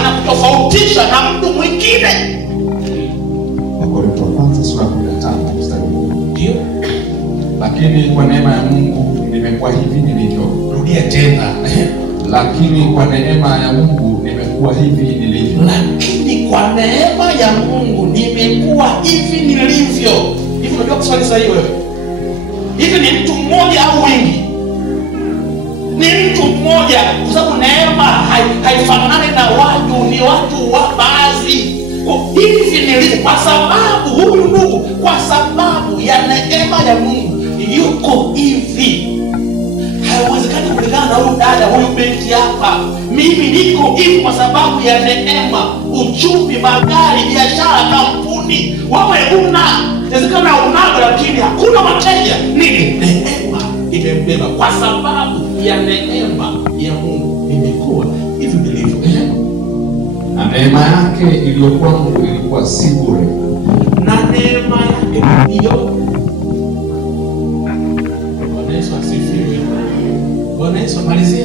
inakutofautisha na mtu mwingine. Wakorintho wa kwanza sura 15 mstari 1. Ndio. Lakini kwa neema ya Mungu nimekuwa hivi nilivyo. Rudia tena. Lakini kwa neema ya Mungu nimekuwa hivi nilivyo. Lakini kwa neema ya Mungu nimekuwa hivi nilivyo. Hivi unajua kuswali sahihi wewe? Hivi ni mtu mmoja au wengi? Ni mtu mmoja, kwa sababu neema haifanani na watu, ni watu wa baadhi. Hivi nilivyo kwa sababu huyu ndugu, kwa sababu ya neema ya Mungu yuko hivi. Haiwezekani kulingana na huyu dada, huyu binti hapa. Mimi niko hivi kwa sababu ya neema. Uchumi, magari, biashara, kampuni. Wewe inawezekana unaga lakini hakuna wateja. Nini? Neema imembeba. Kwa sababu ya neema ya Mungu nimekuwa hivi nilivyo. Na neema yake iliyokuwa Mungu ilikuwa si bure. Na neema yake ndiyo. Bwana Yesu asifiwe. Bwana Yesu malizia.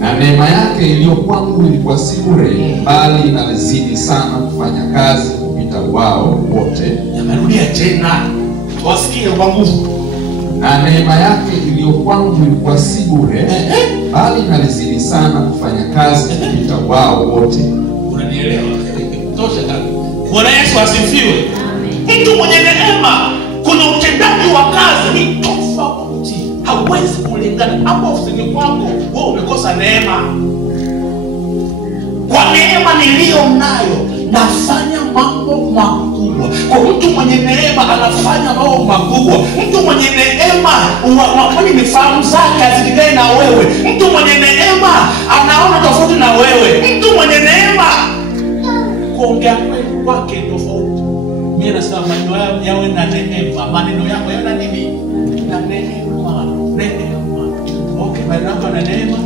Na neema yake iliyokuwa Mungu ilikuwa si bure, bali inazidi sana kufanya kazi kupita wao wote. Narudia tena. Wasikie kwa nguvu. Na neema yake iliyokuwa Mungu ilikuwa si bure, bali inazidi sana kufanya kazi kupita wao wote. Unanielewa? Tosha kana. Bwana Yesu asifiwe. Mtu mwenye neema, kuna utendaji wa kazi ni tofauti. Hauwezi kulingana. Hapo ofisini kwako wewe umekosa neema. Kwa neema niliyo nayo nafanya mambo makubwa. Kwa mtu mwenye neema anafanya mambo makubwa. Mtu mwenye neema wafanye nifahamu zake azilingane na wewe. Mtu mwenye neema anaona tofauti na wewe. Mtu mwenye neema kuongea kwake tofauti. Mimi nasema maneno yawe na neema. Maneno yako yana nini? Na neema. Neema. Okay, maneno yako na neema.